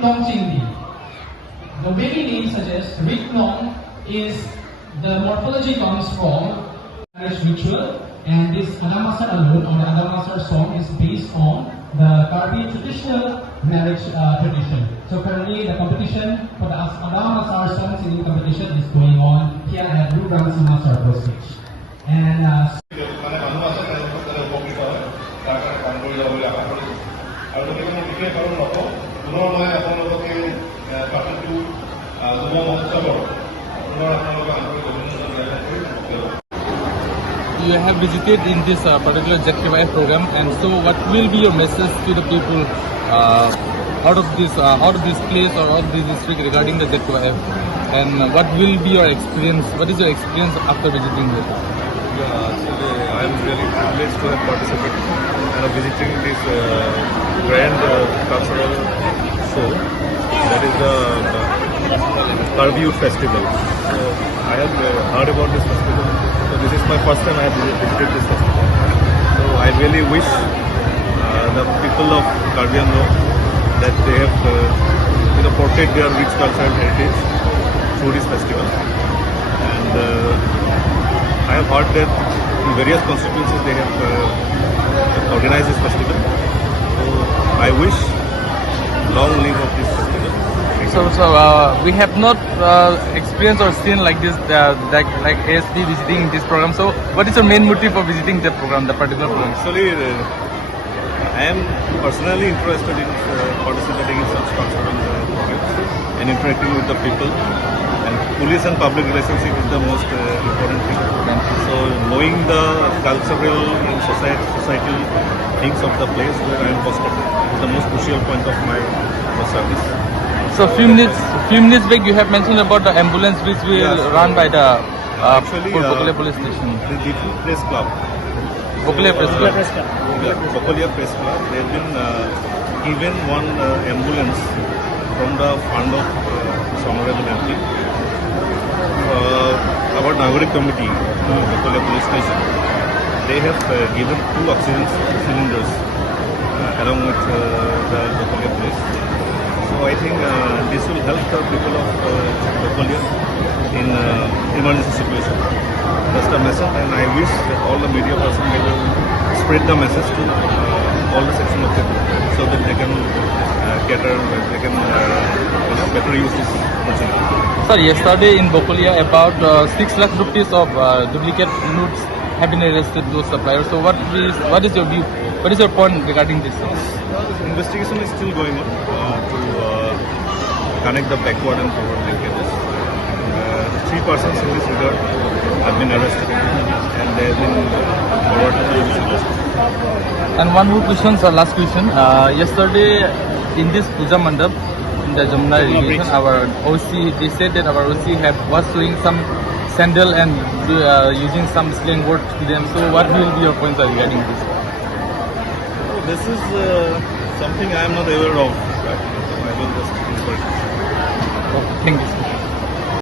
Long Chindi. The very name suggests Rik Long is the morphology comes from marriage ritual, and this Adamasar alone or the Adamasar song is based on the Karbi traditional marriage tradition. So currently the competition for the Adamasar song singing competition is going on here at Rubram Sima Circle stage. And you have visited in this particular ZKYF program, and so what will be your message to the people out of this place or out of this district regarding the ZKYF, and what will be your experience? What is your experience after visiting this? Yeah, actually, I am really privileged to have participated and visiting this grand cultural show. That is the Karbi Festival. So I have heard about this festival. So this is my first time I have visited this festival. So I really wish the people of Karbi that they have portrayed their rich cultural heritage through this festival. And I have heard that in various constituencies they have organized this festival. So I wish long live of this festival. So we have not experienced or seen like this, like ASD visiting this program. So what is your main motive for visiting that program, the particular program? Actually, I am personally interested in participating in such cultural programs and interacting with the people. And police and public relationship is the most important thing. So knowing the cultural and societal things of the place where I am posted is the most crucial point of my service. So few minutes back you have mentioned about the ambulance which will run by the Bokolia police station. The Difu Press Club. Bokolia Press Club. Bokolia Press Club. They have been given one ambulance from the fund of Honorable MP. Our Nagarik Committee, Bokolia Police Station, they have given 2 oxygen cylinders along with the Bokolia Police. So I think this will help the people of Bokolia in emergency situation. That's the message, and I wish that all the media persons will spread the message to all the section of people so that they can they can better use this opportunity. Sir, yesterday in Bokolia about 6 lakh rupees of duplicate notes have been arrested those suppliers. So what is your view? What is your point regarding this? Investigation is still going on to connect the backward and forward linkages. 3 persons in this regard have been arrested and they have been forwarded to the And one more question, sir, last question. Yesterday in this Puja Mandap, in the Jamuna region, our OC, they said that our OC was doing some sandal and using some slang words to them. So what will be your points regarding this? This is something I am not aware of. Right? So I will just report. Okay, thank you, sir.